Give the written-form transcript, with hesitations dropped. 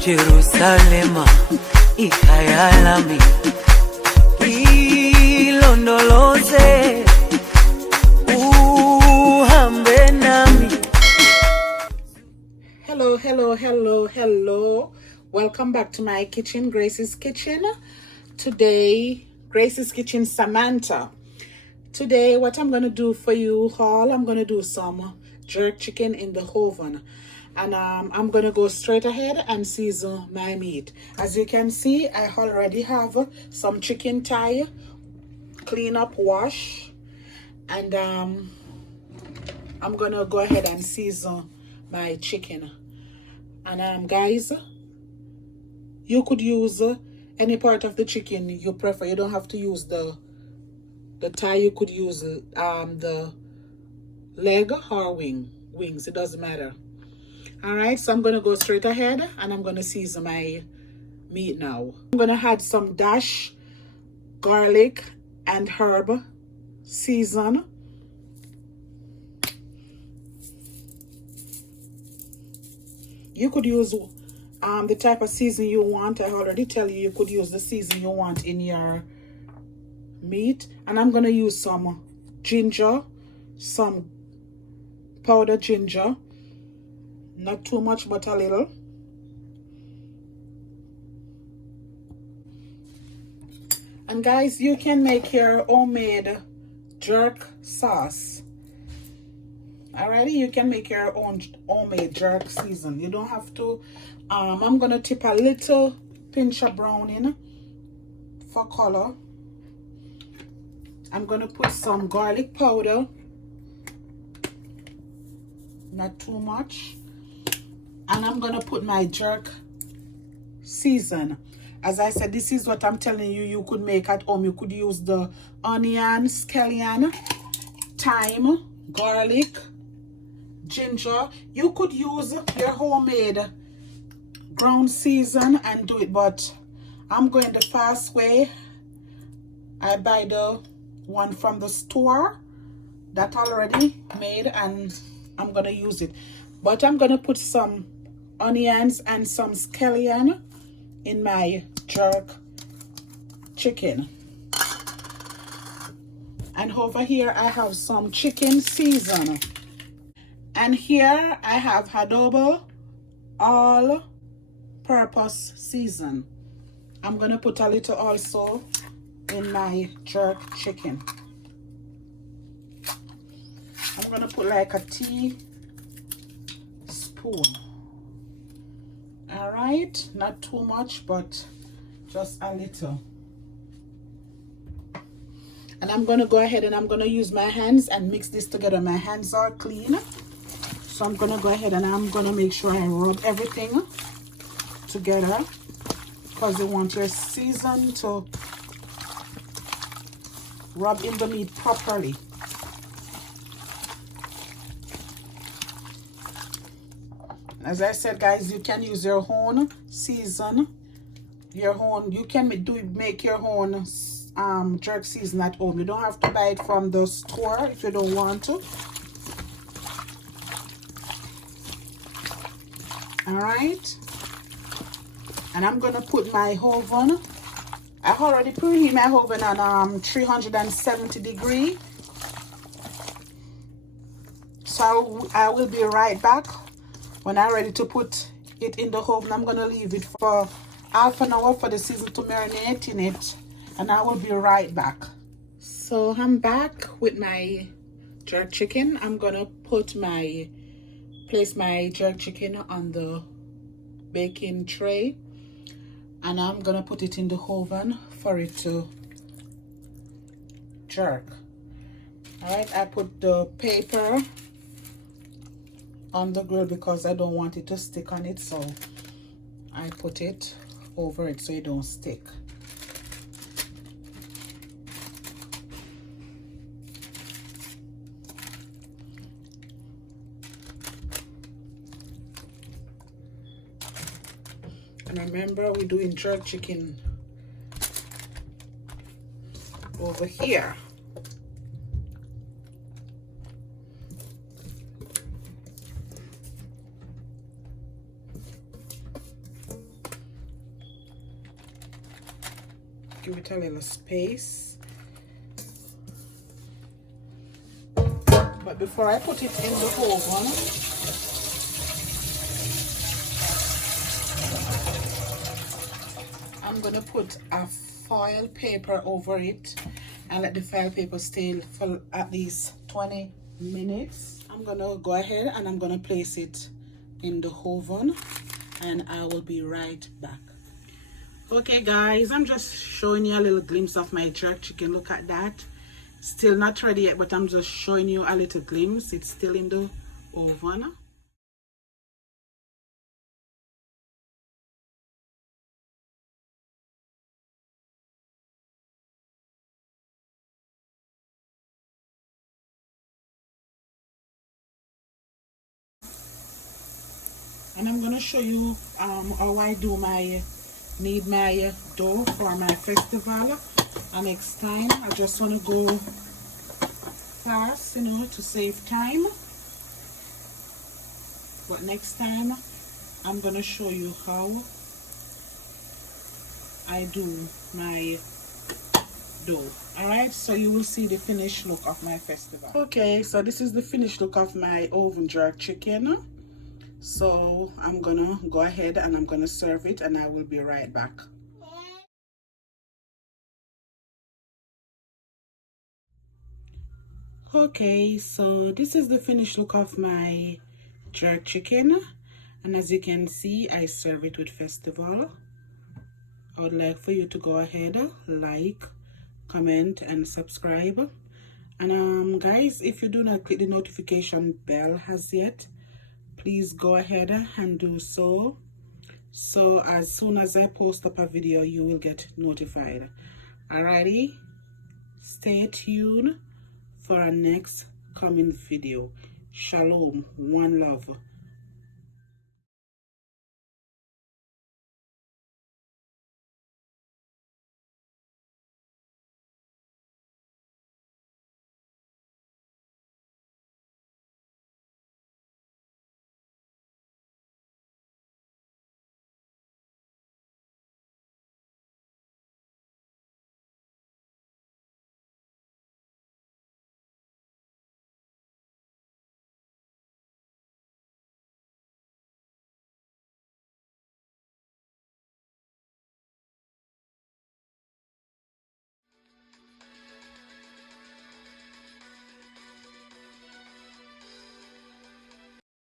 Jerusalema ikhaya lami ilondoloze uhambe nami. Hello. Welcome back to my kitchen, Grace's Kitchen. Today, Grace's Kitchen Samantha. Today, what I'm going to do for you all, I'm going to do some jerk chicken in the oven. And I'm going to go straight ahead and season my meat. As you can see, I already have some chicken thigh, clean up, wash. And I'm going to go ahead and season my chicken. And guys, you could use any part of the chicken you prefer. You don't have to use the thigh. You could use the leg or wings. It doesn't matter. All right, so I'm going to go straight ahead and I'm going to season my meat now. I'm going to add some dash garlic and herb season. You could use the type of season you want. I already tell you could use the season you want in your meat. And I'm going to use some ginger, some powdered ginger. Not too much, but a little. And guys, you can make your homemade jerk sauce. Alrighty, you can make your own homemade jerk season. You don't have to. I'm gonna tip a little pinch of brown in for color. I'm gonna put some garlic powder. Not too much. And I'm gonna put my jerk season. As I said, this is what I'm telling you, you could make at home. You could use the onion, scallion, thyme, garlic, ginger. You could use your homemade ground season and do it, but I'm going the fast way. I buy the one from the store that already made, and I'm gonna use it. But I'm gonna put some onions and some scallion in my jerk chicken. And over here I have some chicken season. And here I have Adobo All Purpose season. I'm gonna put a little also in my jerk chicken. I'm gonna put like a teaspoon. All right, not too much, but just a little. And I'm gonna go ahead and I'm gonna use my hands and mix this together. My hands are clean, so I'm gonna go ahead and I'm gonna make sure I rub everything together, because you want your season to rub in the meat properly. As I said, guys, you can use your own season, your own. You can make your own jerk season at home. You don't have to buy it from the store if you don't want to. All right, and I'm gonna put my oven. I already preheat my oven on 370 degrees. So I will be right back. When I'm ready to put it in the oven, I'm going to leave it for half an hour for the season to marinate in it. And I will be right back. So I'm back with my jerk chicken. I'm going to place my jerk chicken on the baking tray. And I'm going to put it in the oven for it to jerk. Alright, I put the paper on the grill because I don't want it to stick on it, so I put it over it so it don't stick. And remember, we're doing jerk chicken over here. give it a little space. But before I put it in the oven, I'm gonna put a foil paper over it and let the foil paper stay for at least 20 minutes. I'm gonna go ahead and I'm gonna place it in the oven, and I will be right back. Okay guys, I'm just showing you a little glimpse of my jerk chicken. Look at that. Still not ready yet, but I'm just showing you a little glimpse. It's still in the oven. And I'm gonna show you how I do my knead my dough for my festival. And next time I just want to go fast, you know, to save time. But next time I'm gonna show you how I do my dough. Alright, so you will see the finished look of my festival. Okay, so this is the finished look of my oven jerk chicken. So I'm gonna go ahead and I'm gonna serve it, and I will be right back. Okay, so this is the finished look of my jerk chicken, and as you can see, I serve it with festival. I would like for you to go ahead, like, comment, and subscribe. And guys, if you do not click the notification bell as yet, please go ahead and do so. So as soon as I post up a video, you will get notified. Alrighty, stay tuned for our next coming video. Shalom, one love.